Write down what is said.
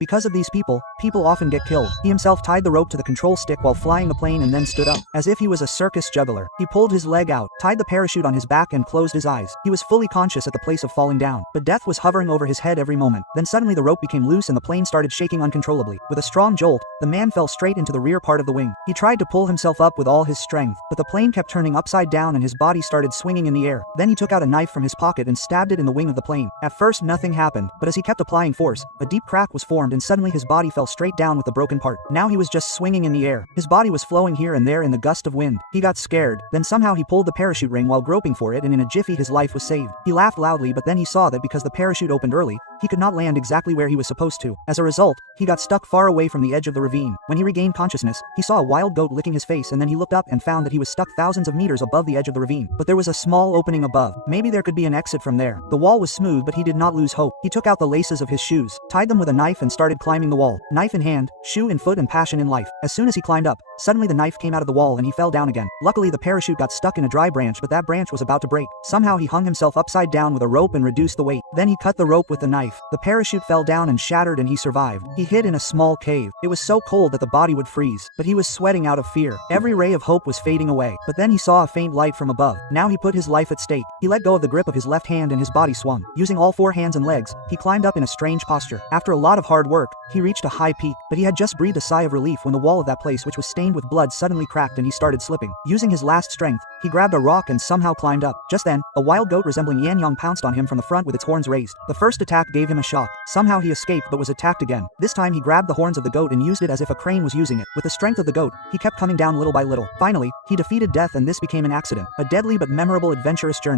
Because of these people often get killed. He himself tied the rope to the control stick while flying the plane and then stood up, as if he was a circus juggler. He pulled his leg out, tied the parachute on his back and closed his eyes. He was fully conscious at the place of falling down, but death was hovering over his head every moment. Then suddenly the rope became loose and the plane started shaking uncontrollably. With a strong jolt, the man fell straight into the rear part of the wing. He tried to pull himself up with all his strength, but the plane kept turning upside down and his body started swinging in the air. Then he took out a knife from his pocket and stabbed it in the wing of the plane. At first nothing happened, but as he kept applying force, a deep crack was formed and suddenly his body fell straight down with the broken part. Now he was just swinging in the air. His body was flowing here and there in the gust of wind. He got scared. Then somehow he pulled the parachute ring while groping for it and in a jiffy his life was saved. He laughed loudly, but then he saw that because the parachute opened early, he could not land exactly where he was supposed to. As a result, he got stuck far away from the edge of the ravine. When he regained consciousness, he saw a wild goat licking his face and then he looked up and found that he was stuck thousands of meters above the edge of the ravine. But there was a small opening above. Maybe there could be an exit from there. The wall was smooth, but he did not lose hope. He took out the laces of his shoes, tied them with a knife and started climbing the wall. Knife in hand, shoe in foot and passion in life. As soon as he climbed up, suddenly the knife came out of the wall and he fell down again. Luckily the parachute got stuck in a dry branch, but that branch was about to break. Somehow he hung himself upside down with a rope and reduced the weight. Then he cut the rope with the knife. The parachute fell down and shattered and he survived. He hid in a small cave. It was so cold that the body would freeze, but he was sweating out of fear. Every ray of hope was fading away, but then he saw a faint light from above. Now he put his life at stake. He let go of the grip of his left hand and his body swung. Using all four hands and legs, he climbed up in a strange posture. After a lot of hard work, he reached a high peak, but he had just breathed a sigh of relief when the wall of that place, which was stained with blood, suddenly cracked and he started slipping. Using his last strength, he grabbed a rock and somehow climbed up. Just then, a wild goat resembling Yan Yang pounced on him from the front with its horns raised. The first attack gave him a shock. Somehow he escaped but was attacked again. This time he grabbed the horns of the goat and used it as if a crane was using it. With the strength of the goat, he kept coming down little by little. Finally, he defeated death and this became an accident. A deadly but memorable adventurous journey.